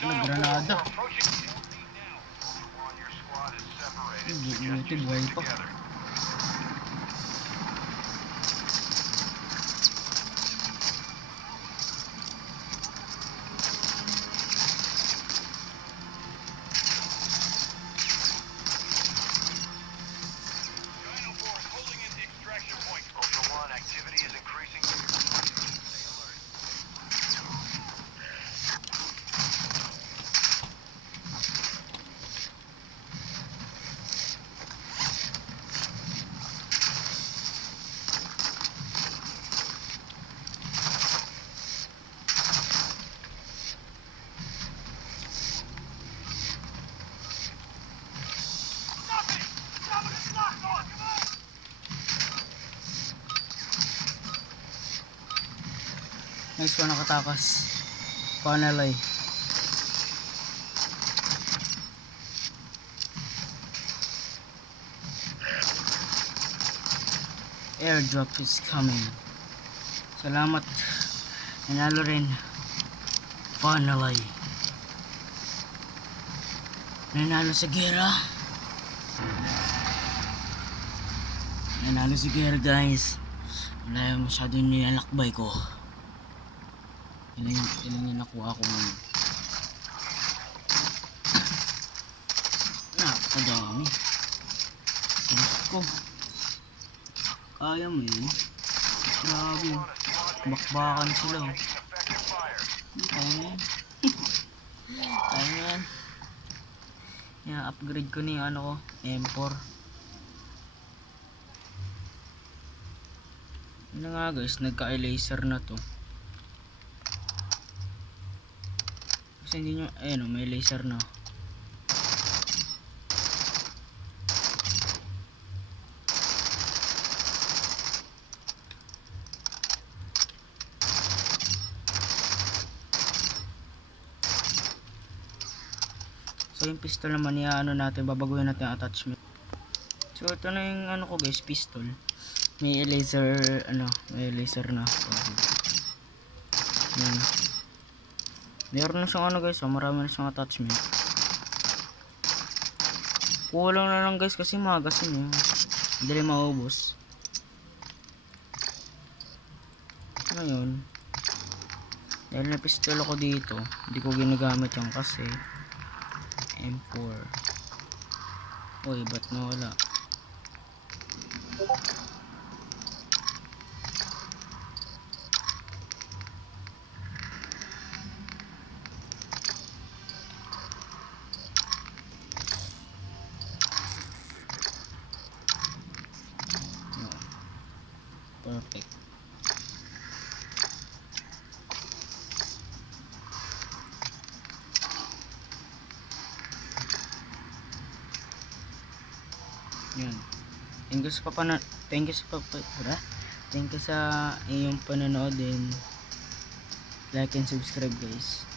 Ano, granada. Hindi, buti buhay Nice one nakatakas. Panalay. Airdrop is coming. Salamat. Nanalo rin. Panalay. Nanalo sa gera. Nanalo si gera guys. Wala yung masyado nilalakbay ko. Ilan, ilan yung nakuha ko ngayon? Napakadami. Diyos ko. Kaya mo yun. Grabe. Bakbakan sila. oh. Kaya mo yan. Kaya mo yan. Yan, upgrade ko na yung ano ko. M4. Yun na nga guys, nagka-laser na to. Kasi hindi nyo, ayun o, may laser na. So yung pistol naman niya ano natin, babaguhin natin ang attachment. So ito na yung ano ko guys, pistol. May laser, ano, may laser na. Yan. Meron na siyang ano guys, oh, marami na siyang attachment. Kulang na lang guys kasi magasin eh. Hindi maubos. Ngayon, dahil na pistol ako dito, hindi ko ginagamit yan kasi M4. Uy, ba't nawala? Yun. Thank you sa papana thank you sa papa Tara? Thank you sa iyong panonood din. Like and subscribe guys.